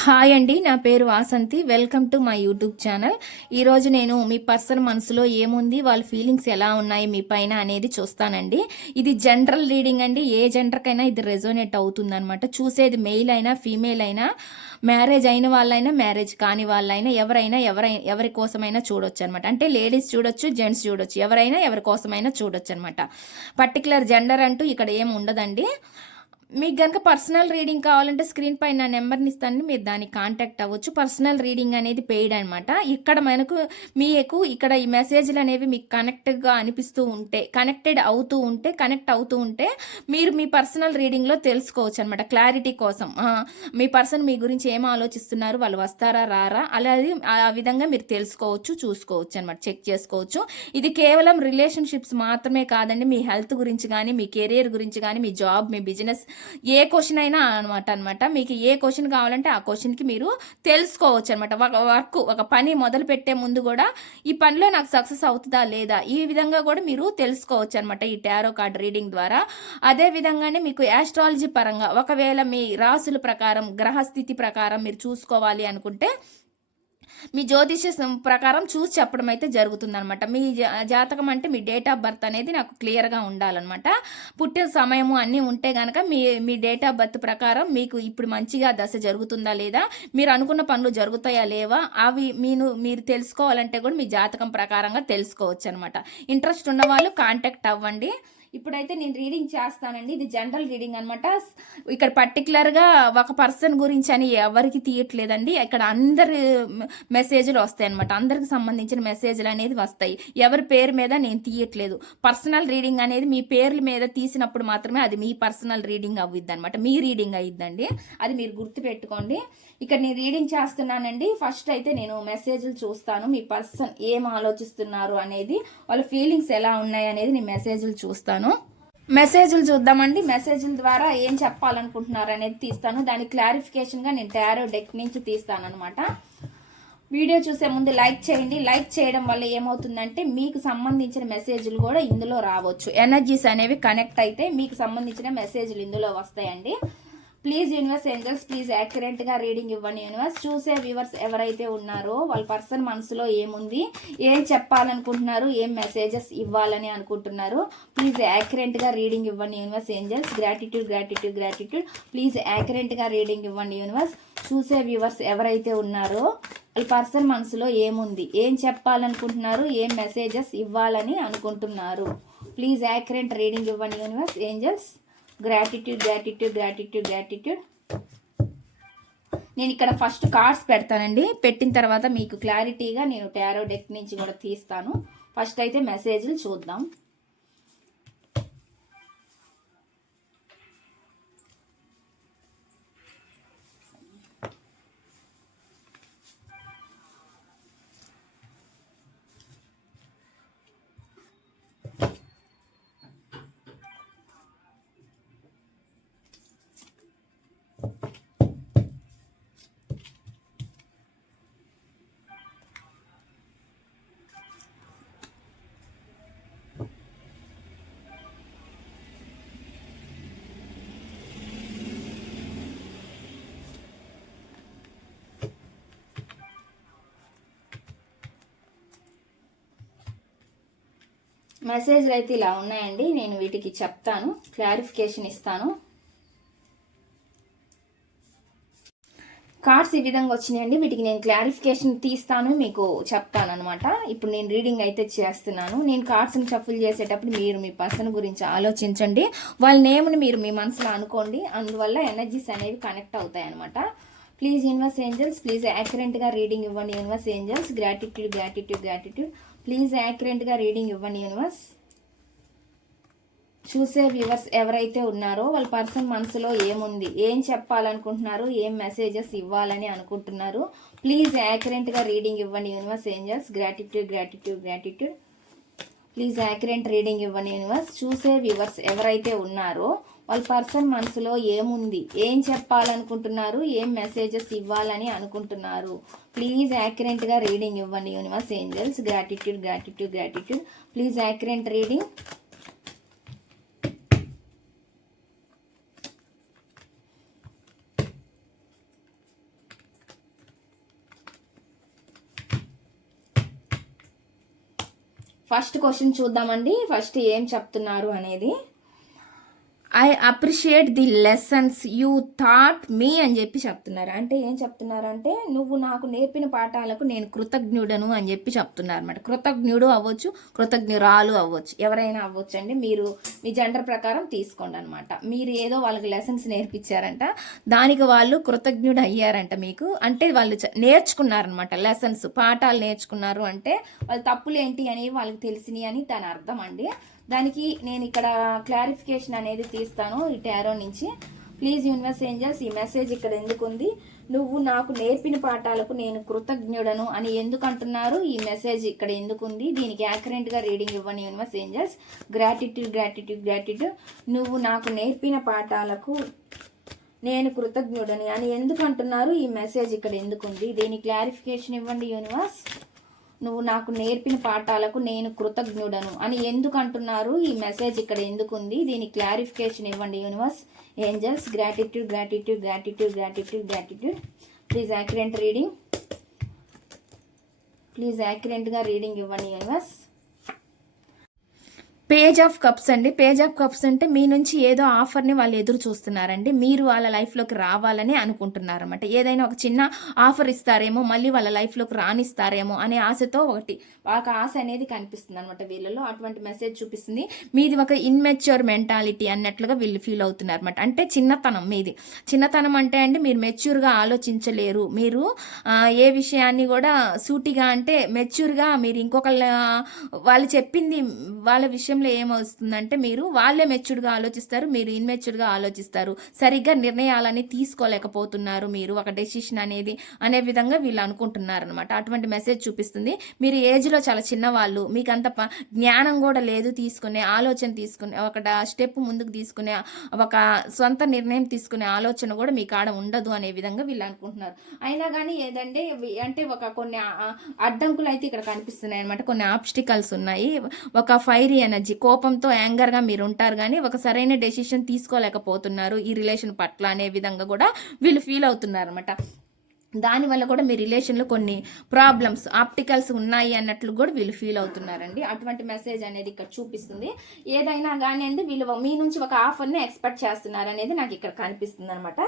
Hi అండి నా పేరు Vasanthi. Welcome to my YouTube channel. ఈరోజు నేను మీ పర్సన్ మనసులో ఏముంది వాళ్ళ ఫీలింగ్స్ ఎలా ఉన్నాయి మీ పైన అనేది చూస్తానండి. ఇది జనరల్ రీడింగ్ అండి. ఏ జెండర్కైనా ఇది రెజోనేట్ అవుతుంది అనమాట చూసేది మెయిల్ అయినా ఫీమేల్ అయినా మ్యారేజ్ అయిన వాళ్ళైనా మ్యారేజ్ కాని వాళ్ళైనా ఎవరైనా ఎవరైనా ఎవరి కోసమైనా చూడొచ్చు అనమాట అంటే లేడీస్ చూడొచ్చు జెంట్స్ చూడొచ్చు. ఎవరైనా ఎవరి కోసమైనా చూడొచ్చు అనమాట పర్టికులర్ జెండర్ అంటూ ఇక్కడ ఏం ఉండదండి. మీకు కనుక పర్సనల్ రీడింగ్ కావాలంటే స్క్రీన్ పైన నా నెంబర్ని ఇస్తాను మీరు దానికి కాంటాక్ట్ అవ్వచ్చు. పర్సనల్ రీడింగ్ అనేది పెయిడ్ అనమాట ఇక్కడ మనకు మీకు ఇక్కడ ఈ మెసేజ్లు అనేవి మీకు కనెక్ట్గా అనిపిస్తూ ఉంటే కనెక్టెడ్ అవుతూ ఉంటే కనెక్ట్ అవుతూ ఉంటే మీరు మీ పర్సనల్ రీడింగ్లో తెలుసుకోవచ్చు అనమాట క్లారిటీ కోసం. మీ పర్సన్ మీ గురించి ఏం ఆలోచిస్తున్నారు వాళ్ళు వస్తారా రారా అలాగే ఆ విధంగా మీరు తెలుసుకోవచ్చు చూసుకోవచ్చు అనమాట చెక్ చేసుకోవచ్చు. ఇది కేవలం రిలేషన్షిప్స్ మాత్రమే కాదండి. మీ హెల్త్ గురించి కానీ మీ కెరియర్ గురించి కానీ మీ జాబ్ మీ బిజినెస్ ఏ క్వశ్చన్ అయినా అనమాట అనమాట మీకు ఏ క్వశ్చన్ కావాలంటే ఆ క్వశ్చన్కి మీరు తెలుసుకోవచ్చు అనమాట ఒక వర్క్ ఒక పని మొదలు పెట్టే ముందు కూడా ఈ పనిలో నాకు సక్సెస్ అవుతుందా లేదా ఈ విధంగా కూడా మీరు తెలుసుకోవచ్చు అనమాట ఈ టారో కార్డ్ రీడింగ్ ద్వారా. అదే విధంగానే మీకు యాస్ట్రాలజీ పరంగా ఒకవేళ మీ రాసుల ప్రకారం గ్రహస్థితి ప్రకారం మీరు చూసుకోవాలి అనుకుంటే మీ జ్యోతిష సం- ప్రకారం చూసి చెప్పడం అయితే జరుగుతుందనమాట మీ జా- జాతకం అంటే మీ డేట్ ఆఫ్ బర్త్ అనేది నాకు క్లియర్గా ఉండాలన్నమాట. పుట్టిన సమయము అన్నీ ఉంటే కనుక మీ మీ డేట్ ఆఫ్ బర్త్ ప్రకారం మీకు ఇప్పుడు మంచిగా దశ జరుగుతుందా లేదా మీరు అనుకున్న పనులు జరుగుతాయా లేవా అవి మీరు మీరు తెలుసుకోవాలంటే కూడా మీ జాతకం ప్రకారంగా తెలుసుకోవచ్చు అనమాట ఇంట్రెస్ట్ ఉన్నవాళ్ళు కాంటాక్ట్ అవ్వండి. ఇప్పుడైతే నేను రీడింగ్ చేస్తానండి. ఇది జనరల్ రీడింగ్ అనమాట ఇక్కడ పర్టికులర్గా ఒక పర్సన్ గురించి అని ఎవరికి తీయట్లేదండి. ఇక్కడ అందరి మెసేజ్లు వస్తాయి అనమాట అందరికి సంబంధించిన మెసేజ్లు అనేది వస్తాయి. ఎవరి పేరు మీద నేను తీయట్లేదు. పర్సనల్ రీడింగ్ అనేది మీ పేర్ల మీద తీసినప్పుడు మాత్రమే అది మీ పర్సనల్ రీడింగ్ అవ్విద్ది అనమాట మీ రీడింగ్ అయ్యిద్దండి. అది మీరు గుర్తుపెట్టుకోండి. ఇక్కడ నేను రీడింగ్ చేస్తున్నానండి. ఫస్ట్ అయితే నేను మెసేజ్లు చూస్తాను. మీ పర్సన్ ఏం ఆలోచిస్తున్నారు అనేది వాళ్ళ ఫీలింగ్స్ ఎలా ఉన్నాయి అనేది నేను మెసేజ్లు చూస్తాను. మెసేజ్లు చూద్దామండి. మెసేజ్ల ద్వారా ఏం చెప్పాలనుకుంటున్నారు అనేది తీస్తాను. దాని క్లారిఫికేషన్గా నేను టారో డెక్ నుంచి తీస్తాను అనమాట వీడియో చూసే ముందు లైక్ చేయండి. లైక్ చేయడం వల్ల ఏమవుతుందంటే మీకు సంబంధించిన మెసేజ్లు కూడా ఇందులో రావచ్చు. ఎనర్జీస్ అనేవి కనెక్ట్ అయితే మీకు సంబంధించిన మెసేజ్లు ఇందులో వస్తాయండి. ప్లీజ్ యూనివర్స్ ఏంజల్స్ ప్లీజ్ యాక్యురేట్గా రీడింగ్ ఇవ్వండి యూనివర్స్ చూసే వ్యూవర్స్ ఎవరైతే ఉన్నారో వాళ్ళ పర్సన్ మనసులో ఏముంది ఏం చెప్పాలనుకుంటున్నారు ఏం మెసేజెస్ ఇవ్వాలని అనుకుంటున్నారు ప్లీజ్ యాక్యురేట్గా రీడింగ్ ఇవ్వండి universe angels gratitude gratitude gratitude please యాక్యురేట్గా reading ఇవ్వండి యూనివర్స్ చూసే వ్యూవర్స్ ఎవరైతే ఉన్నారో వాళ్ళ పర్సన్ మనసులో ఏముంది ఏం చెప్పాలనుకుంటున్నారు ఏం మెసేజెస్ ఇవ్వాలని అనుకుంటున్నారు. ప్లీజ్ యాక్యురేట్ రీడింగ్ ఇవ్వండి universe angels gratitude gratitude gratitude gratitude నేను ఇక్కడ ఫస్ట్ కార్డ్స్ పెడతానండి. పెట్టిన తర్వాత మీకు క్లారిటీగా నేను టారో డెక్ నుంచి కూడా తీస్తాను. ఫస్ట్ అయితే మెసేజ్లు చూద్దాం. మెసేజ్లు అయితే ఇలా ఉన్నాయండి. నేను వీటికి చెప్తాను. క్లారిఫికేషన్ ఇస్తాను. కార్డ్స్ ఈ విధంగా వచ్చినాయండి. వీటికి నేను క్లారిఫికేషన్ తీస్తాను. మీకు చెప్తాను అనమాట ఇప్పుడు నేను రీడింగ్ అయితే చేస్తున్నాను. నేను కార్డ్స్ని షఫుల్ చేసేటప్పుడు మీరు మీ పర్సన్ గురించి ఆలోచించండి. వాళ్ళ నేమ్ని మీరు మీ మనసులో అనుకోండి. అందువల్ల ఎనర్జీస్ అనేవి కనెక్ట్ అవుతాయి అనమాట ప్లీజ్ యూనివర్స్ ఏంజల్స్ ప్లీజ్ యాక్యురెంట్గా రీడింగ్ ఇవ్వండి universe angels. Gratitude gratitude gratitude. Please యాక్యురెంట్గా reading ఇవ్వండి యూనివర్స్. చూసే వ్యూవర్స్ ఎవరైతే ఉన్నారో వాళ్ళ పర్సన్ మనసులో ఏముంది ఏం చెప్పాలనుకుంటున్నారు ఏం మెసేజెస్ ఇవ్వాలని అనుకుంటున్నారు ప్లీజ్ యాక్యురెంట్గా రీడింగ్ ఇవ్వండి universe angels. Gratitude gratitude gratitude. Please accurate reading ఇవ్వండి యూనివర్స్. చూసే వ్యూవర్స్ ఎవరైతే ఉన్నారో వాళ్ళ పర్సన్ మనసులో ఏముంది? ఏం చెప్పాలనుకుంటున్నారు? ఏం మెసేజెస్ ఇవ్వాలని అనుకుంటున్నారు? ప్లీజ్ యాక్యురెంట్గా రీడింగ్ ఇవ్వండి universe angels. Gratitude gratitude gratitude. Please accurate reading. First question చూద్దామండి. ఫస్ట్ ఏం చెప్తున్నారు అనేది. I appreciate the lessons you thought me అని చెప్పి చెప్తున్నారు. అంటే ఏం చెప్తున్నారు అంటే నువ్వు నాకు నేర్పిన పాఠాలకు నేను కృతజ్ఞుడను అని చెప్పి చెప్తున్నారు అనమాట కృతజ్ఞుడు అవ్వచ్చు కృతజ్ఞురాలు అవ్వచ్చు ఎవరైనా అవ్వచ్చు అండి మీరు మీ జెండర్ ప్రకారం తీసుకోండి అనమాట మీరు ఏదో వాళ్ళకి లెసన్స్ నేర్పించారంట దానికి వాళ్ళు కృతజ్ఞుడు అయ్యారంట మీకు. అంటే వాళ్ళు నేర్చుకున్నారనమాట లెసన్స్ పాఠాలు నేర్చుకున్నారు అంటే వాళ్ళ తప్పులు ఏంటి అని వాళ్ళకి తెలిసినాయి అని దాని అర్థం అండి దానికి నేను ఇక్కడ క్లారిఫికేషన్ అనేది తీస్తాను ఈ టారో నుంచి. ప్లీజ్ యూనివర్స్ ఏంజల్స్ ఈ మెసేజ్ ఇక్కడ ఎందుకు ఉంది? నువ్వు నాకు నేర్పిన పాఠాలకు నేను కృతజ్ఞుడను అని ఎందుకు అంటున్నారు? ఈ మెసేజ్ ఇక్కడ ఎందుకు ఉంది? దీనికి యాక్యురెంట్గా రీడింగ్ ఇవ్వని universe angels gratitude gratitude gratitude నువ్వు నాకు నేర్పిన పాఠాలకు నేను కృతజ్ఞుడని అని ఎందుకు అంటున్నారు? ఈ మెసేజ్ ఇక్కడ ఎందుకు ఉంది? దీని క్లారిఫికేషన్ ఇవ్వండి యూనివర్స్ నువ్వు నాకు నేర్పిన పాఠాలకు నేను కృతజ్ఞుడను అని ఎందుకు అంటున్నారు ఈ మెసేజ్ ఇక్కడ ఎందుకు ఉంది దీని క్లారిఫికేషన్ ఇవ్వండి universe. Angels gratitude gratitude gratitude gratitude gratitude. Please accurate reading. Please యాక్యురెంట్గా reading ఇవ్వండి యూనివర్స్. పేజ్ ఆఫ్ కప్స్ అండి. పేజ్ ఆఫ్ కప్స్ అంటే మీ నుంచి ఏదో ఆఫర్ని వాళ్ళు ఎదురు చూస్తున్నారండి. మీరు వాళ్ళ లైఫ్లోకి రావాలని అనుకుంటున్నారన్నమాట. ఏదైనా ఒక చిన్న ఆఫర్ ఇస్తారేమో మళ్ళీ వాళ్ళ లైఫ్లోకి రానిస్తారేమో అనే ఆశతో ఒకటి ఒక ఆశ అనేది కనిపిస్తుంది అనమాట వీళ్ళలో. అటువంటి మెసేజ్ చూపిస్తుంది. మీది ఒక ఇన్మెచ్యూర్ మెంటాలిటీ అన్నట్లుగా వీళ్ళు ఫీల్ అవుతున్నారు అనమాట అంటే చిన్నతనం మీది. చిన్నతనం అంటే అండి మీరు మెచ్యూర్గా ఆలోచించలేరు. మీరు ఏ విషయాన్ని కూడా సూటిగా అంటే మెచ్యూర్గా మీరు ఇంకొకళ్ళ వాళ్ళు చెప్పింది వాళ్ళ విషయంలో ఏమవుతుందంటే మీరు వాళ్ళే మెచ్యూర్గా ఆలోచిస్తారు మీరు ఇన్మెచ్యూర్గా ఆలోచిస్తారు. సరిగ్గా నిర్ణయాలని తీసుకోలేకపోతున్నారు మీరు. ఒక డెసిషన్ అనేది అనే విధంగా వీళ్ళు అనుకుంటున్నారు అనమాట అటువంటి మెసేజ్ చూపిస్తుంది. మీరు ఏజ్లో చాలా చిన్నవాళ్ళు. మీకు అంత జ్ఞానం కూడా లేదు తీసుకునే ఆలోచన తీసుకునే ఒక స్టెప్ ముందుకు తీసుకునే ఒక సొంత నిర్ణయం తీసుకునే ఆలోచన కూడా మీ కాడ ఉండదు అనే విధంగా వీళ్ళు అనుకుంటున్నారు. అయినా కానీ ఏదంటే అంటే ఒక కొన్ని అడ్డంకులు అయితే ఇక్కడ కనిపిస్తున్నాయి అనమాట కొన్ని ఆబ్స్టికల్స్ ఉన్నాయి. ఒక ఫైరీ ఎనర్జీ కోపంతో యాంగర్గా మీరు ఉంటారు కానీ ఒక సరైన డెసిషన్ తీసుకోలేకపోతున్నారు ఈ రిలేషన్ పట్ల అనే విధంగా కూడా వీళ్ళు ఫీల్ అవుతున్నారు అనమాట దానివల్ల కూడా మీ రిలేషన్లో కొన్ని ప్రాబ్లమ్స్ ఆప్టికల్స్ ఉన్నాయి అన్నట్లు కూడా వీళ్ళు ఫీల్ అవుతున్నారండి. అటువంటి మెసేజ్ అనేది ఇక్కడ చూపిస్తుంది. ఏదైనా కానీ అండి వీళ్ళు మీ నుంచి ఒక ఆఫర్ని ఎక్స్పెక్ట్ చేస్తున్నారు అనేది నాకు ఇక్కడ కనిపిస్తుంది అనమాట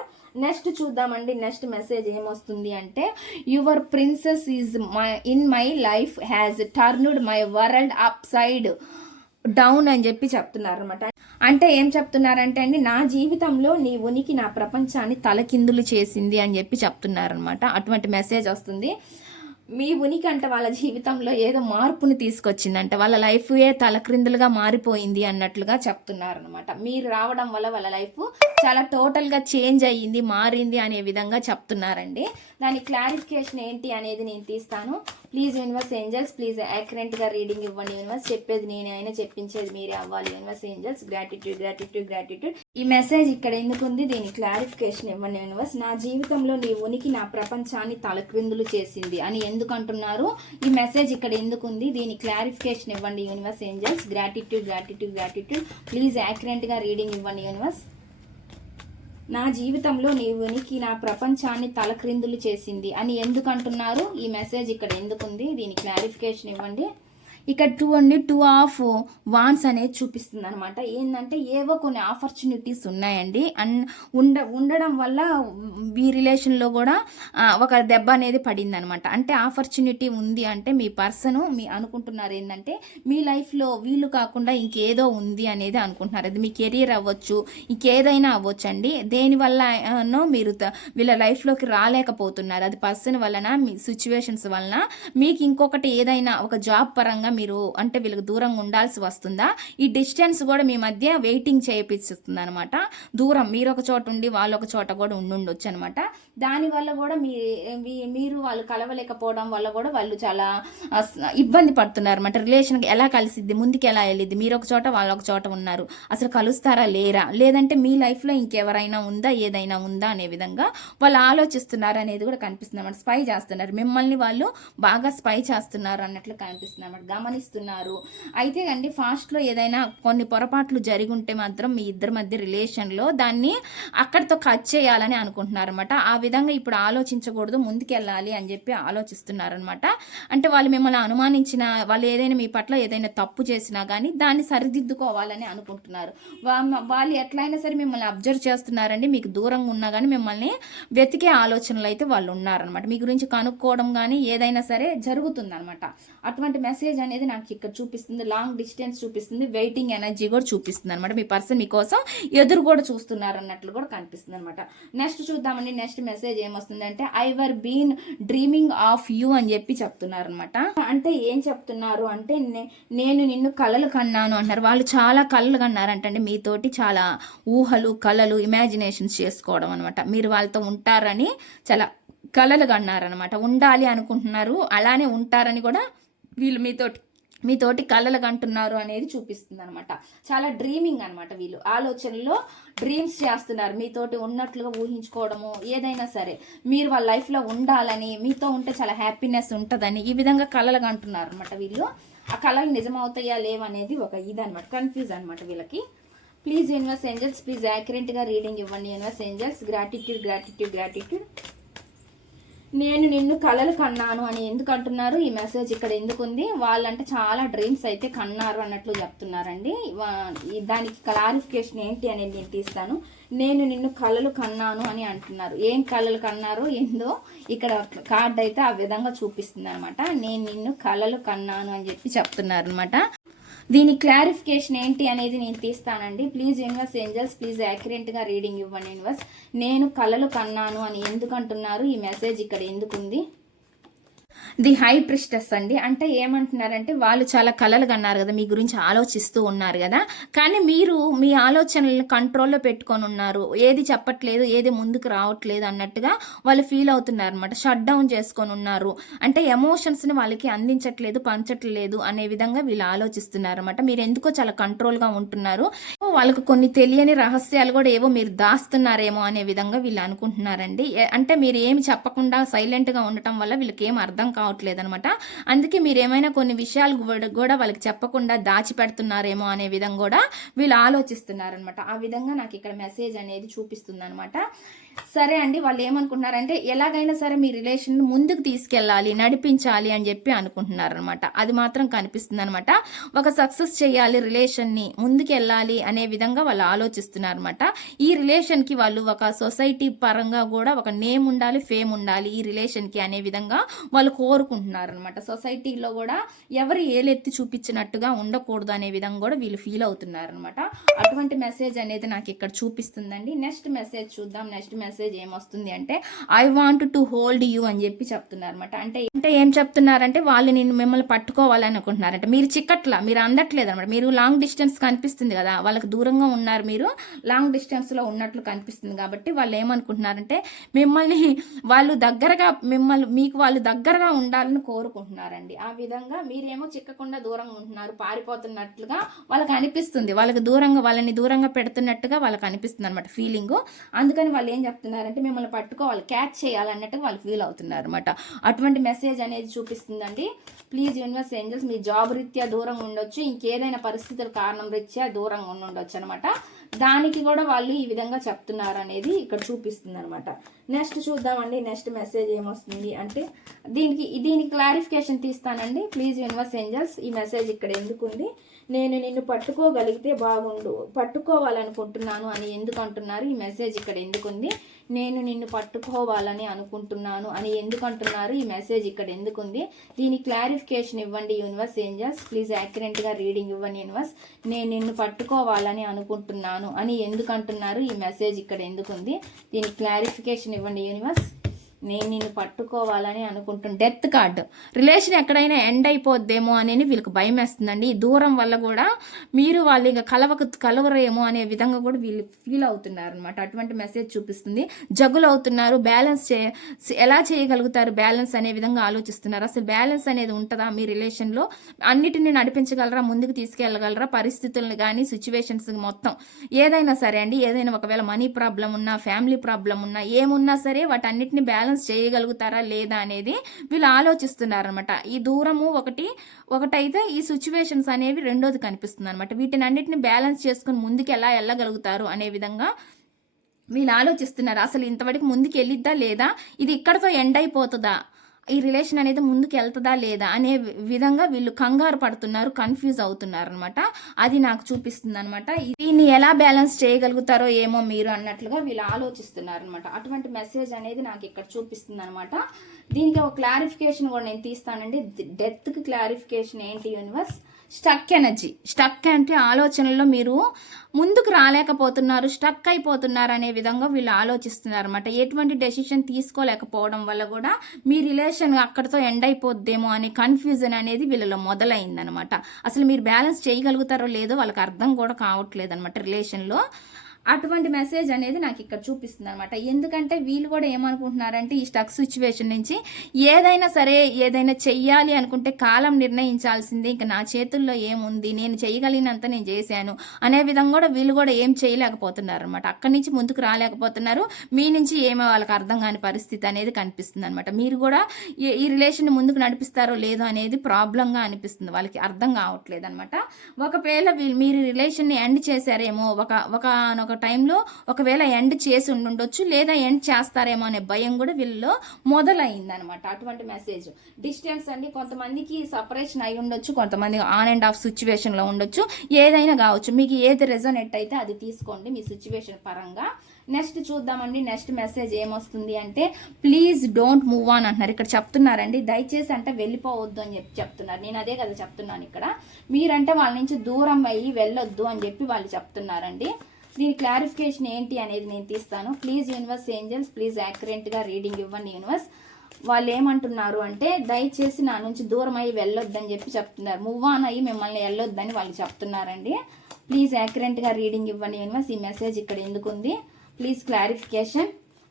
నెక్స్ట్ చూద్దామండి. నెక్స్ట్ మెసేజ్ ఏమొస్తుంది అంటే your princess is my in my life has turned my world upside down అని చెప్పి చెప్తున్నారు అనమాట అంటే ఏం చెప్తున్నారంటే అండి నా జీవితంలో నీ ఉనికి నా ప్రపంచాన్ని తలకిందులు చేసింది అని చెప్పి చెప్తున్నారనమాట అటువంటి మెసేజ్ వస్తుంది. మీ ఉనికి అంటే వాళ్ళ జీవితంలో ఏదో మార్పుని తీసుకొచ్చిందంట. వాళ్ళ లైఫ్ ఏ తలక్రిందులుగా మారిపోయింది అన్నట్లుగా చెప్తున్నారనమాట మీరు రావడం వల్ల వాళ్ళ లైఫ్ చాలా టోటల్గా చేంజ్ అయ్యింది మారింది అనే విధంగా చెప్తున్నారండి. దాని క్లారిఫికేషన్ ఏంటి అనేది నేను తీస్తాను. ప్లీజ్ యూనివర్స్ ఏంజల్స్ ప్లీజ్ యాక్యురెంట్గా రీడింగ్ ఇవ్వండి యూనివర్స్ చెప్పేది నేనే అయినా చెప్పించేది మీరే అవ్వాలి universe angels gratitude gratitude gratitude ఈ మెసేజ్ ఇక్కడ ఎందుకు ఉంది దీని క్లారిఫికేషన్ ఇవ్వండి యూనివర్స్ నా జీవితంలో నీ ఉనికి నా ప్రపంచాన్ని తలక్రిందులు చేసింది అని ఎందుకు అంటున్నారు? ఈ మెసేజ్ ఇక్కడ ఎందుకు ఉంది దీని క్లారిఫికేషన్ ఇవ్వండి universe angels gratitude gratitude gratitude please యాక్యురెంట్గా reading ఇవ్వండి యూనివర్స్ నా జీవితంలో నీవు ఉనికి నా ప్రపంచాన్ని తలక్రిందులు చేసింది అని ఎందుకంటున్నారు? ఈ మెసేజ్ ఇక్కడ ఎందుకుంది? దీని క్లారిఫికేషన్ ఇవ్వండి. ఇక్కడ టూ అండి టూ ఆఫ్ వాన్స్ అనేది చూపిస్తుంది అనమాట ఏంటంటే ఏవో కొన్ని ఆపర్చునిటీస్ ఉన్నాయండి. అన్ ఉండ ఉండడం వల్ల మీ రిలేషన్లో కూడా ఒక దెబ్బ అనేది పడింది అనమాట అంటే ఆపర్చునిటీ ఉంది అంటే మీ పర్సన్ మీ అనుకుంటున్నారు ఏంటంటే మీ లైఫ్లో వీళ్ళు కాకుండా ఇంకేదో ఉంది అనేది అనుకుంటున్నారు. అది మీ కెరీర్ అవ్వచ్చు ఇంకేదైనా అవ్వచ్చు అండి దేనివల్ల మీరు వీళ్ళ లైఫ్లోకి రాలేకపోతున్నారు. అది పర్సన్ వలన మీ సిచ్యువేషన్స్ వలన మీకు ఇంకొకటి ఏదైనా ఒక జాబ్ పరంగా మీరు అంటే వీళ్ళకి దూరంగా ఉండాల్సి వస్తుందా? ఈ డిస్టెన్స్ కూడా మీ మధ్య వెయిటింగ్ చేయిస్తుంది అనమాట దూరం మీరు ఒక చోట ఉండి వాళ్ళు ఒక చోట కూడా ఉండుండొచ్చు అనమాట దానివల్ల కూడా మీ మీ- మీరు వాళ్ళు కలవలేకపోవడం వల్ల కూడా వాళ్ళు చాలా ఇబ్బంది పడుతున్నారు అనమాట రిలేషన్కి ఎలా కలిసిద్ది? ముందుకు ఎలా వెళ్ళిద్ది? మీరు ఒక చోట వాళ్ళు ఒక చోట ఉన్నారు. అసలు కలుస్తారా లేరా? లేదంటే మీ లైఫ్లో ఇంకెవరైనా ఉందా? ఏదైనా ఉందా అనే విధంగా వాళ్ళు ఆలోచిస్తున్నారు అనేది కూడా కనిపిస్తుంది అనమాట స్పై చేస్తున్నారు. మిమ్మల్ని వాళ్ళు బాగా స్పై చేస్తున్నారు అన్నట్లు కనిపిస్తుంది అనమాట గమనిస్తున్నారు అయితే అండి ఫాస్ట్లో ఏదైనా కొన్ని పొరపాట్లు జరిగి ఉంటే మాత్రం మీ ఇద్దరి మధ్య రిలేషన్లో దాన్ని అక్కడితో కట్ చేయాలని అనుకుంటున్నారనమాట ఆ విధంగా ఇప్పుడు ఆలోచించకూడదు ముందుకెళ్ళాలి అని చెప్పి ఆలోచిస్తున్నారనమాట అంటే వాళ్ళు మిమ్మల్ని అనుమానించిన వాళ్ళు ఏదైనా మీ పట్ల ఏదైనా తప్పు చేసినా కానీ దాన్ని సరిదిద్దుకోవాలని అనుకుంటున్నారు. వాళ్ళు ఎట్లయినా సరే మిమ్మల్ని అబ్జర్వ్ చేస్తున్నారండి. మీకు దూరంగా ఉన్నా కానీ మిమ్మల్ని వెతికే ఆలోచనలు అయితే వాళ్ళు ఉన్నారనమాట మీ గురించి కనుక్కోవడం కానీ ఏదైనా సరే జరుగుతుందనమాట అటువంటి మెసేజ్ అనేది నాకు ఇక్కడ చూపిస్తుంది. లాంగ్ డిస్టెన్స్ చూపిస్తుంది. వెయిటింగ్ ఎనర్జీ కూడా చూపిస్తుంది అనమాట మీ పర్సన్ మీకోసం ఎదురు కూడా చూస్తున్నారు అన్నట్లు కూడా కనిపిస్తుంది అనమాట నెక్స్ట్ చూద్దామండి. నెక్స్ట్ మెసేజ్ ఏమొస్తుంది అంటే I were been dreaming of you అని చెప్పి చెప్తున్నారు అనమాట అంటే ఏం చెప్తున్నారు అంటే నే- నేను నిన్ను కలలు కన్నాను అంటున్నారు. వాళ్ళు చాలా కళలు కన్నారంటండి. మీతోటి చాలా ఊహలు కలలు ఇమాజినేషన్స్ చేసుకోవడం అనమాట మీరు వాళ్ళతో ఉంటారని చాలా కళలు కన్నారనమాట ఉండాలి అనుకుంటున్నారు. అలానే ఉంటారని కూడా వీళ్ళు మీతోటి మీతోటి కలలు కంటున్నారు అనేది చూపిస్తుంది అనమాట చాలా డ్రీమింగ్ అనమాట వీళ్ళు. ఆలోచనలో డ్రీమ్స్ చేస్తున్నారు. మీతోటి ఉన్నట్లుగా ఊహించుకోవడము ఏదైనా సరే. మీరు వాళ్ళ లైఫ్లో ఉండాలని మీతో ఉంటే చాలా హ్యాపీనెస్ ఉంటుందని ఈ విధంగా కళలు కంటున్నారు అనమాట వీళ్ళు. ఆ కళలు నిజమవుతాయా లేవనేది ఒక ఇది అనమాట కన్ఫ్యూజ్ అనమాట వీళ్ళకి ప్లీజ్ యూనివర్స్ ఏంజల్స్ ప్లీజ్ యాక్యురేట్గా రీడింగ్ ఇవ్వండి universe angels gratitude gratitude gratitude నేను నిన్ను కలలు కన్నాను అని ఎందుకు అంటున్నారు ఈ మెసేజ్ ఇక్కడ ఎందుకు ఉంది వాళ్ళంటే చాలా డ్రీమ్స్ అయితే కన్నారు అన్నట్లు చెప్తున్నారండి. వా- దానికి క్లారిఫికేషన్ ఏంటి అనేది నేను తీస్తాను. నేను నిన్ను కలలు కన్నాను అని అంటున్నారు. ఏం కలలు కన్నారు ఏందో ఇక్కడ కార్డ్ అయితే ఆ విధంగా చూపిస్తుంది అనమాట నేను నిన్ను కలలు కన్నాను అని చెప్పి చెప్తున్నారు అనమాట దీని క్లారిఫికేషన్ ఏంటి అనేది నేను తీస్తానండి. ప్లీజ్ యూనివర్స్ ఏంజల్స్ ప్లీజ్ యాక్యురేట్గా రీడింగ్ ఇవ్వండి యూనివర్స్ నేను కలలు కన్నాను అని ఎందుకు అంటున్నారు ఈ మెసేజ్ ఇక్కడ ఎందుకుంది? ది హై ప్రిస్టెస్ అండి. అంటే ఏమంటున్నారంటే వాళ్ళు చాలా కలలు కన్నారు కదా మీ గురించి ఆలోచిస్తూ ఉన్నారు కదా. కానీ మీరు మీ ఆలోచనలను కంట్రోల్లో పెట్టుకొని ఉన్నారు. ఏది చెప్పట్లేదు ఏది ముందుకు రావట్లేదు అన్నట్టుగా వాళ్ళు ఫీల్ అవుతున్నారు అనమాట షట్ డౌన్ చేసుకొని ఉన్నారు. అంటే ఎమోషన్స్ని వాళ్ళకి అందించట్లేదు పంచట్లేదు అనే విధంగా వీళ్ళు ఆలోచిస్తున్నారు అనమాట మీరు ఎందుకో చాలా కంట్రోల్గా ఉంటున్నారు. వాళ్ళకు కొన్ని తెలియని రహస్యాలు కూడా ఏవో మీరు దాస్తున్నారేమో అనే విధంగా వీళ్ళు అనుకుంటున్నారండి. అంటే మీరు ఏమి చెప్పకుండా సైలెంట్గా ఉండటం వల్ల వీళ్ళకి ఏం అర్థం కావట్లేదు అనమాట అందుకే మీరు ఏమైనా కొన్ని విషయాలు కూడా- కూడా వాళ్ళకి చెప్పకుండా దాచిపెడుతున్నారేమో అనే విధంగా కూడా వీళ్ళు ఆలోచిస్తున్నారనమాట. ఆ విధంగా నాకు ఇక్కడ మెసేజ్ అనేది చూపిస్తుంది అనమాట సరే అండి వాళ్ళు ఏమనుకుంటున్నారంటే ఎలాగైనా సరే మీ రిలేషన్ ముందుకు తీసుకెళ్ళాలి నడిపించాలి అని చెప్పి అనుకుంటున్నారనమాట అది మాత్రం కనిపిస్తుంది అనమాట ఒక సక్సెస్ చేయాలి రిలేషన్ని ముందుకు వెళ్ళాలి అనే విధంగా వాళ్ళు ఆలోచిస్తున్నారనమాట ఈ రిలేషన్కి వాళ్ళు ఒక సొసైటీ పరంగా కూడా ఒక నేమ్ ఉండాలి ఫేమ్ ఉండాలి ఈ రిలేషన్కి అనే విధంగా వాళ్ళు కోరుకుంటున్నారనమాట సొసైటీలో కూడా ఎవరు ఏలెత్తి చూపించినట్టుగా ఉండకూడదు అనే విధంగా కూడా వీళ్ళు ఫీల్ అవుతున్నారనమాట అటువంటి మెసేజ్ అనేది నాకు ఇక్కడ చూపిస్తుందండి. నెక్స్ట్ మెసేజ్ చూద్దాం. నెక్స్ట్ మెసేజ్ ఏమొస్తుంది అంటే I want to hold you అని చెప్పి చెప్తున్నారు అనమాట అంటే అంటే ఏం చెప్తున్నారంటే వాళ్ళు నేను మిమ్మల్ని పట్టుకోవాలని అనుకుంటున్నారంట. మీరు చిక్కట్లా మీరు అందట్లేదు అనమాట మీరు లాంగ్ డిస్టెన్స్ కనిపిస్తుంది కదా వాళ్ళకి దూరంగా ఉన్నారు మీరు లాంగ్ డిస్టెన్స్లో ఉన్నట్లు కనిపిస్తుంది కాబట్టి వాళ్ళు ఏమనుకుంటున్నారంటే మిమ్మల్ని వాళ్ళు దగ్గరగా మిమ్మల్ని మీకు వాళ్ళు దగ్గరగా ఉండాలని కోరుకుంటున్నారండి. ఆ విధంగా మీరేమో చిక్కకుండా దూరంగా ఉంటున్నారు పారిపోతున్నట్లుగా వాళ్ళకి అనిపిస్తుంది. వాళ్ళకి దూరంగా వాళ్ళని దూరంగా పెడుతున్నట్టుగా వాళ్ళకి అనిపిస్తుంది అనమాట ఫీలింగ్ అందుకని వాళ్ళు ఏం చెప్తున్నారంటే మిమ్మల్ని పట్టుకోవాలి క్యాచ్ చేయాలన్నట్టుగా వాళ్ళు ఫీల్ అవుతున్నారు అనమాట అటువంటి మెసేజ్ అనేది చూపిస్తుందండి. ప్లీజ్ యూనివర్స్ ఏంజల్స్ మీ జాబ్ రీత్యా దూరంగా ఉండొచ్చు. ఇంకేదైనా పరిస్థితుల కారణం రీత్యా దూరంగా ఉండొచ్చు అనమాట దానికి కూడా వాళ్ళు ఈ విధంగా చెప్తున్నారు అనేది ఇక్కడ చూపిస్తుంది అనమాట నెక్స్ట్ చూద్దామండి. నెక్స్ట్ మెసేజ్ ఏమొస్తుంది అంటే దీనికి దీనికి క్లారిఫికేషన్ తీస్తానండి. ప్లీజ్ యూనివర్స్ ఏంజల్స్ ఈ మెసేజ్ ఇక్కడ ఎందుకు ఉంది నేను నిన్ను పట్టుకోగలిగితే బాగుండు. పట్టుకోవాలనుకుంటున్నాను అని ఎందుకు అంటున్నారు ఈ మెసేజ్ ఇక్కడ ఎందుకుంది? నేను నిన్ను పట్టుకోవాలని అనుకుంటున్నాను అని ఎందుకు అంటున్నారు ఈ మెసేజ్ ఇక్కడ ఎందుకుంది? దీని క్లారిఫికేషన్ ఇవ్వండి యూనివర్స్ ఏంజల్స్ ప్లీజ్ యాక్యురెంట్గా రీడింగ్ ఇవ్వండి యూనివర్స్ నేను నిన్ను పట్టుకోవాలని అనుకుంటున్నాను అని ఎందుకు అంటున్నారు ఈ మెసేజ్ ఇక్కడ ఎందుకుంది? దీని క్లారిఫికేషన్ ఇవ్వండి యూనివర్స్ నేను నిన్ను పట్టుకోవాలని అనుకుంటున్నాను డెత్ కార్డు. రిలేషన్ ఎక్కడైనా ఎండ్ అయిపోద్దేమో అనేది వీళ్ళకి భయం వేస్తుందండి. దూరం వల్ల కూడా మీరు వాళ్ళు ఇంకా కలవక కలవరేమో అనే విధంగా కూడా వీళ్ళు ఫీల్ అవుతున్నారు అనమాట అటువంటి మెసేజ్ చూపిస్తుంది. జగులు అవుతున్నారు. బ్యాలెన్స్ చే ఎలా చేయగలుగుతారు బ్యాలెన్స్ అనే విధంగా ఆలోచిస్తున్నారు. అసలు బ్యాలెన్స్ అనేది ఉంటుందా మీ రిలేషన్లో అన్నిటిని నడిపించగలరా? ముందుకు తీసుకెళ్ళగలరా? పరిస్థితులను కానీ సిచ్యువేషన్స్ మొత్తం. ఏదైనా సరే అండి ఏదైనా ఒకవేళ మనీ ప్రాబ్లం ఉన్నా ఫ్యామిలీ ప్రాబ్లం ఉన్నా ఏమున్నా సరే వాటన్నిటిని బ్యాలెన్స్ బ్యాలెన్స్ చేయగలుగుతారా లేదా అనేది వీళ్ళు ఆలోచిస్తున్నారనమాట ఈ దూరము ఒకటి ఒకటైతే ఈ సిచ్యువేషన్స్ అనేవి రెండోది కనిపిస్తుంది అనమాట వీటిని అన్నిటిని బ్యాలెన్స్ చేసుకుని ముందుకు ఎలా వెళ్ళగలుగుతారు అనే విధంగా వీళ్ళు ఆలోచిస్తున్నారు. అసలు ఇంతవరకు ముందుకు వెళ్ళిద్దా లేదా? ఇది ఇక్కడతో ఎండ్ అయిపోతుందా? ఈ రిలేషన్ అనేది ముందుకు వెళ్తుందా లేదా అనే విధంగా వీళ్ళు కంగారు పడుతున్నారు కన్ఫ్యూజ్ అవుతున్నారు అనమాట అది నాకు చూపిస్తుంది అనమాట దీన్ని ఎలా బ్యాలెన్స్ చేయగలుగుతారో ఏమో మీరు అన్నట్లుగా వీళ్ళు ఆలోచిస్తున్నారు అనమాట అటువంటి మెసేజ్ అనేది నాకు ఇక్కడ చూపిస్తుంది అనమాట దీనికి ఒక క్లారిఫికేషన్ కూడా నేను తీస్తానండి. డెత్కి క్లారిఫికేషన్ ఏంటి యూనివర్స్? Stuck energy. స్టక్ అంటే ఆలోచనల్లో మీరు ముందుకు రాలేకపోతున్నారు స్టక్ అయిపోతున్నారు అనే విధంగా వీళ్ళు ఆలోచిస్తున్నారు అనమాట ఎటువంటి డెసిషన్ తీసుకోలేకపోవడం వల్ల కూడా మీ రిలేషన్ అక్కడితో ఎండ్ అయిపోద్దేమో అనే కన్ఫ్యూజన్ అనేది వీళ్ళలో మొదలైందనమాట అసలు మీరు బ్యాలెన్స్ చేయగలుగుతారో లేదో వాళ్ళకి అర్థం కూడా కావట్లేదు అనమాట రిలేషన్లో. అటువంటి మెసేజ్ అనేది నాకు ఇక్కడ చూపిస్తుంది అనమాట ఎందుకంటే వీళ్ళు కూడా ఏమనుకుంటున్నారంటే ఈ స్టక్ సిచ్యువేషన్ నుంచి ఏదైనా సరే ఏదైనా చెయ్యాలి అనుకుంటే కాలం నిర్ణయించాల్సింది. ఇంకా నా చేతుల్లో ఏముంది? నేను చేయగలిగినంత నేను చేశాను. అనే విధంగా కూడా వీళ్ళు కూడా ఏం చేయలేకపోతున్నారు అనమాట అక్కడి నుంచి ముందుకు రాలేకపోతున్నారు. మీ నుంచి ఏమో వాళ్ళకి అర్థం కాని పరిస్థితి అనేది కనిపిస్తుంది అనమాట మీరు కూడా ఈ- ఈ రిలేషన్ ముందుకు నడిపిస్తారో లేదో అనేది ప్రాబ్లంగా అనిపిస్తుంది. వాళ్ళకి అర్థం కావట్లేదు అనమాట ఒకవేళ వీళ్ళు మీరు రిలేషన్ని ఎండ్ చేశారేమో ఒక ఒక ఒక టైంలో ఒకవేళ ఎండ్ చేసి ఉండుండొచ్చు లేదా ఎండ్ చేస్తారేమో అనే భయం కూడా వీళ్ళలో మొదలైంది అనమాట అటువంటి మెసేజ్. డిస్టెన్స్ అండి కొంతమందికి సపరేషన్ అయి ఉండొచ్చు కొంతమంది ఆన్ అండ్ ఆఫ్ సిచ్యువేషన్లో ఉండొచ్చు ఏదైనా కావచ్చు. మీకు ఏది రెజోనెట్ అయితే అది తీసుకోండి మీ సిచ్యువేషన్ పరంగా. నెక్స్ట్ చూద్దామండి నెక్స్ట్ మెసేజ్ ఏమొస్తుంది అంటే ప్లీజ్ డోంట్ మూవ్ ఆన్ అంటున్నారు. ఇక్కడ చెప్తున్నారండి దయచేసి అంటే వెళ్ళిపోవద్దు అని చెప్పి చెప్తున్నారు. నేను అదే కదా చెప్తున్నాను ఇక్కడ. మీరంటే వాళ్ళ నుంచి దూరం అయ్యి వెళ్ళొద్దు అని చెప్పి వాళ్ళు చెప్తున్నారండి. దీని క్లారిఫికేషన్ ఏంటి అనేది నేను తీస్తాను. ప్లీజ్ యూనివర్స్ ఏంజల్స్ ప్లీజ్ యాక్యురేట్గా రీడింగ్ ఇవ్వండి యూనివర్స్. వాళ్ళు ఏమంటున్నారు అంటే దయచేసి నా నుంచి దూరం అయ్యి వెళ్ళొద్దని చెప్పి చెప్తున్నారు. మూవ్ ఆన్ అయ్యి మిమ్మల్ని వెళ్ళొద్దని వాళ్ళు చెప్తున్నారండి. ప్లీజ్ యాక్యురేట్గా రీడింగ్ ఇవ్వండి యూనివర్స్. ఈ మెసేజ్ ఇక్కడ ఎందుకుంది please clarification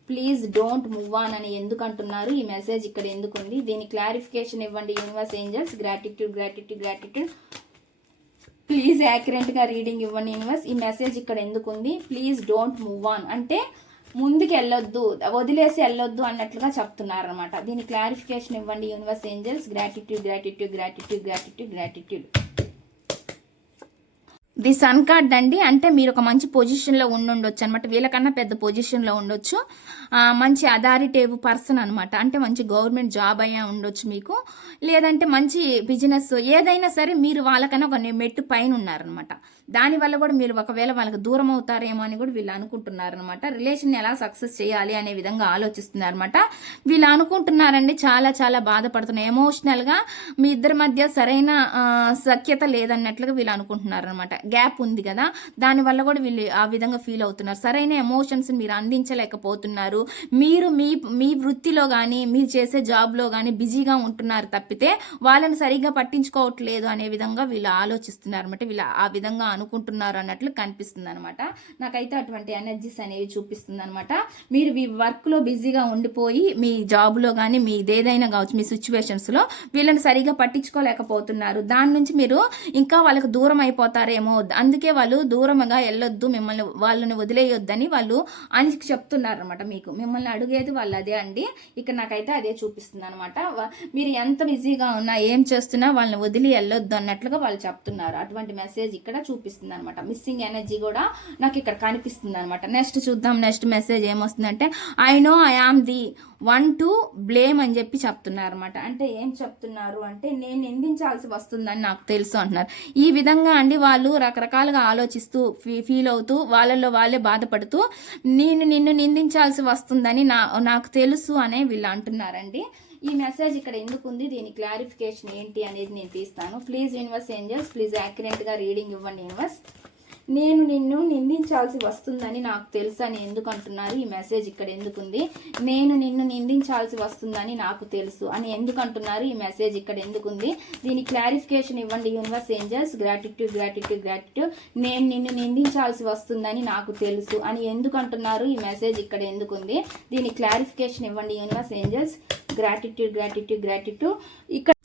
please don't move on అని ఎందుకు అంటున్నారు? ఈ మెసేజ్ ఇక్కడ ఎందుకు ఉంది? దీని క్లారిఫికేషన్ ఇవ్వండి universe angels. Gratitude gratitude gratitude please యాక్యురేట్గా reading ఇవ్వండి యూనివర్స్ ఈ మెసేజ్ ఇక్కడ ఎందుకు ఉంది ప్లీజ్ డోంట్ మూవ్ ఆన్ అంటే ముందుకు వెళ్ళొద్దు వదిలేసి వెళ్ళొద్దు అన్నట్లుగా చెప్తున్నారు అనమాట దీని క్లారిఫికేషన్ ఇవ్వండి universe angels gratitude gratitude gratitude gratitude gratitude the sun card అండి. అంటే మీరు ఒక మంచి పొజిషన్లో ఉండుండొచ్చు అనమాట వీళ్ళకన్నా పెద్ద పొజిషన్లో ఉండొచ్చు. మంచి అథారిటేవ్ పర్సన్ అనమాట అంటే మంచి గవర్నమెంట్ జాబ్ అయ్యా ఉండొచ్చు మీకు. లేదంటే మంచి బిజినెస్ ఏదైనా సరే మీరు వాళ్ళకన్నా ఒక మెట్టు పైన ఉన్నారనమాట దానివల్ల కూడా మీరు ఒకవేళ వాళ్ళకి దూరం అవుతారేమో అని కూడా వీళ్ళు అనుకుంటున్నారనమాట రిలేషన్ ఎలా సక్సెస్ చేయాలి అనే విధంగా ఆలోచిస్తున్నారనమాట వీళ్ళు అనుకుంటున్నారండి. చాలా చాలా బాధపడుతున్నారు ఎమోషనల్గా మీ ఇద్దరి మధ్య సరైన సఖ్యత లేదన్నట్లుగా వీళ్ళు అనుకుంటున్నారనమాట గ్యాప్ ఉంది కదా. దానివల్ల కూడా వీళ్ళు ఆ విధంగా ఫీల్ అవుతున్నారు. సరైన ఎమోషన్స్ మీరు అందించలేకపోతున్నారు. మీరు మీ మీ వృత్తిలో కానీ మీరు చేసే జాబ్లో కానీ బిజీగా ఉంటున్నారు తప్పితే వాళ్ళని సరిగ్గా పట్టించుకోవట్లేదు అనే విధంగా వీళ్ళు ఆలోచిస్తున్నారు అనమాట వీళ్ళు ఆ విధంగా అనుకుంటున్నారు అన్నట్లు కనిపిస్తుంది అనమాట నాకైతే అటువంటి ఎనర్జీస్ అనేవి చూపిస్తుంది అనమాట మీరు మీ వర్క్లో బిజీగా ఉండిపోయి మీ జాబ్లో కానీ మీ ఏదైనా కావచ్చు మీ సిచ్యువేషన్స్లో వీళ్ళని సరిగా పట్టించుకోలేకపోతున్నారు. దాని నుంచి మీరు ఇంకా వాళ్ళకి దూరం అయిపోతారేమో అందుకే వాళ్ళు దూరంగా వెళ్ళొద్దు మిమ్మల్ని వాళ్ళని వదిలేయొద్దని వాళ్ళు అని చెప్తున్నారు అనమాట మీకు. మిమ్మల్ని అడిగేది వాళ్ళు అదే అండి. ఇక్కడ నాకైతే అదే చూపిస్తుంది అనమాట మీరు ఎంత బిజీగా ఉన్నా ఏం చేస్తున్నా వాళ్ళని వదిలి వెళ్ళొద్దు అన్నట్లుగా వాళ్ళు చెప్తున్నారు. అటువంటి మెసేజ్ ఇక్కడ చూపిస్తుంది అనమాట మిస్సింగ్ ఎనర్జీ కూడా నాకు ఇక్కడ కనిపిస్తుంది అనమాట నెక్స్ట్ చూద్దాం నెక్స్ట్ మెసేజ్ ఏమొస్తుందంటే I know I am the one to blame అని చెప్పి చెప్తున్నారు అనమాట అంటే ఏం చెప్తున్నారు? అంటే నేను నిందించాల్సి వస్తుందని నాకు తెలుసు అంటున్నారు. ఈ విధంగా అండి వాళ్ళు రకరకాలుగా ఆలోచిస్తూ ఫీ ఫీల్ అవుతూ వాళ్ళల్లో వాళ్ళే బాధపడుతూ నేను నిన్ను నిందించాల్సి వస్తుందని నా నాకు తెలుసు అనే వీళ్ళు అంటున్నారండి. ఈ మెసేజ్ ఇక్కడ ఎందుకు ఉంది? దీని క్లారిఫికేషన్ ఏంటి అనేది నేను తీస్తాను. ప్లీజ్ యూనివర్స్ ఏంజల్స్ ప్లీజ్ యాక్యురేట్గా రీడింగ్ ఇవ్వండి యూనివర్స్. నేను నిన్ను నిందించాల్సి వస్తుందని నాకు తెలుసు అని ఎందుకు అంటున్నారు ఈ మెసేజ్ ఇక్కడ ఎందుకుంది? నేను నిన్ను నిందించాల్సి వస్తుందని నాకు తెలుసు అని ఎందుకు అంటున్నారు ఈ మెసేజ్ ఇక్కడ ఎందుకుంది? దీని క్లారిఫికేషన్ ఇవ్వండి universe angels gratitude gratitude gratitude నేను నిన్ను నిందించాల్సి వస్తుందని నాకు తెలుసు అని ఎందుకు అంటున్నారు ఈ మెసేజ్ ఇక్కడ ఎందుకుంది? దీని క్లారిఫికేషన్ ఇవ్వండి universe angels gratitude gratitude gratitude ఇక్కడ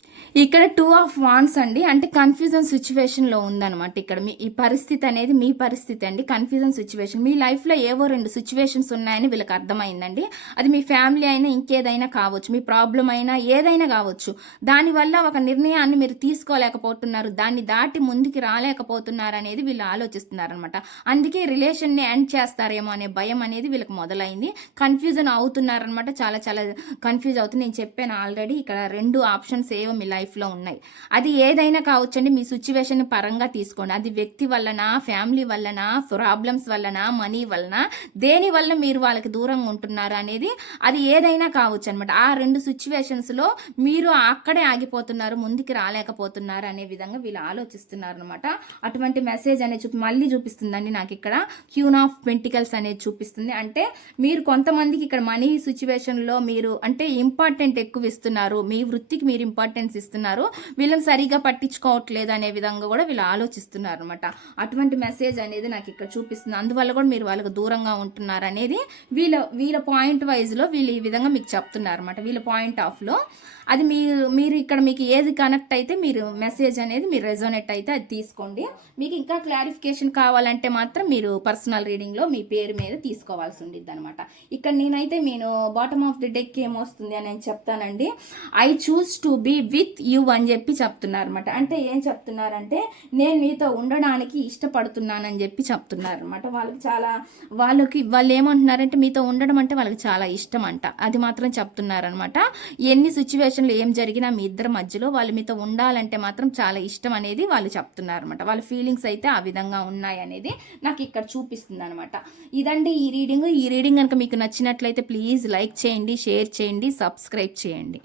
ఇక్కడ టూ ఆఫ్ వాన్స్ అండి. అంటే కన్ఫ్యూజన్ సిచ్యువేషన్లో ఉందన్నమాట ఇక్కడ. మీ ఈ పరిస్థితి అనేది మీ పరిస్థితి అండి. కన్ఫ్యూజన్ సిచ్యువేషన్ మీ లైఫ్లో ఏవో రెండు సిచ్యువేషన్స్ ఉన్నాయని వీళ్ళకి అర్థమైందండి. అది మీ ఫ్యామిలీ అయినా ఇంకేదైనా కావచ్చు. మీ ప్రాబ్లం అయినా ఏదైనా కావచ్చు. దానివల్ల ఒక నిర్ణయాన్ని మీరు తీసుకోలేకపోతున్నారు. దాన్ని దాటి ముందుకి రాలేకపోతున్నారు అనేది వీళ్ళు ఆలోచిస్తున్నారనమాట అందుకే రిలేషన్ని ఎండ్ చేస్తారేమో అనే భయం అనేది వీళ్ళకి మొదలైంది. కన్ఫ్యూజన్ అవుతున్నారనమాట చాలా చాలా కన్ఫ్యూజ్ అవుతుంది. నేను చెప్పాను ఆల్రెడీ ఇక్కడ రెండు ఆప్షన్స్ ఏవో మీ లైఫ్లో ఉన్నాయి. అది ఏదైనా కావచ్చండి మీ సిచ్యువేషన్ పరంగా తీసుకోండి. అది వ్యక్తి వలన ఫ్యామిలీ వలన ప్రాబ్లమ్స్ వలన మనీ వలన దేని వల్ల మీరు వాళ్ళకి దూరంగా ఉంటున్నారు అనేది అది ఏదైనా కావచ్చు అనమాట ఆ రెండు సిచ్యువేషన్స్లో మీరు అక్కడే ఆగిపోతున్నారు ముందుకు రాలేకపోతున్నారు అనే విధంగా వీళ్ళు ఆలోచిస్తున్నారు అనమాట అటువంటి మెసేజ్ అనేది చూపి మళ్ళీ చూపిస్తుందండి నాకు ఇక్కడ. క్యూన్ ఆఫ్ పెంటికల్స్ అనేది చూపిస్తుంది. అంటే మీరు కొంతమందికి ఇక్కడ మనీ సిచ్యువేషన్లో మీరు అంటే ఇంపార్టెంట్ ఎక్కువ ఇస్తున్నారు. మీ వృత్తికి మీరు ఇంపార్టెన్స్ ఇస్తున్నారు. వీళ్ళని సరిగా పట్టించుకోవట్లేదు అనే విధంగా కూడా వీళ్ళు ఆలోచిస్తున్నారు అనమాట అటువంటి మెసేజ్ అనేది నాకు ఇక్కడ చూపిస్తుంది. అందువల్ల కూడా మీరు వాళ్ళకు దూరంగా ఉంటున్నారు అనేది వీళ్ళ వీళ్ళ పాయింట్ వైజ్లో వీళ్ళు ఈ విధంగా మీకు చెప్తున్నారు అనమాట వీళ్ళ పాయింట్ ఆఫ్లో అది మీరు మీరు ఇక్కడ మీకు ఏది కనెక్ట్ అయితే మీరు మెసేజ్ అనేది మీరు రెజోనేట్ అయితే అది తీసుకోండి. మీకు ఇంకా క్లారిఫికేషన్ కావాలంటే మాత్రం మీరు పర్సనల్ రీడింగ్లో మీ పేరు మీద తీసుకోవాల్సి ఉండిద్ది అనమాట ఇక్కడ నేనైతే నేను బాటమ్ ఆఫ్ ది డెక్ ఏమొస్తుంది అని నేను చెప్తానండి. I choose to be with you అని చెప్పి చెప్తున్నారు అనమాట అంటే ఏం చెప్తున్నారంటే నేను మీతో ఉండడానికి ఇష్టపడుతున్నానని చెప్పి చెప్తున్నారు అనమాట వాళ్ళకి చాలా వాళ్ళకి వాళ్ళు ఏమంటున్నారంటే మీతో ఉండడం అంటే వాళ్ళకి చాలా ఇష్టం అంట. అది మాత్రం చెప్తున్నారనమాట ఎన్ని సిచ్యువేషన్లో ఏం జరిగినా మీ ఇద్దరి మధ్యలో వాళ్ళు మీతో ఉండాలంటే మాత్రం చాలా ఇష్టం అనేది వాళ్ళు చెప్తున్నారు అనమాట వాళ్ళ ఫీలింగ్స్ అయితే ఆ విధంగా ఉన్నాయి అనేది నాకు ఇక్కడ చూపిస్తుంది అనమాట ఇదండి ఈ రీడింగ్ ఈ రీడింగ్ కనుక మీకు నచ్చినట్లయితే ప్లీజ్ లైక్ చేయండి షేర్ చేయండి సబ్స్క్రైబ్ చేయండి.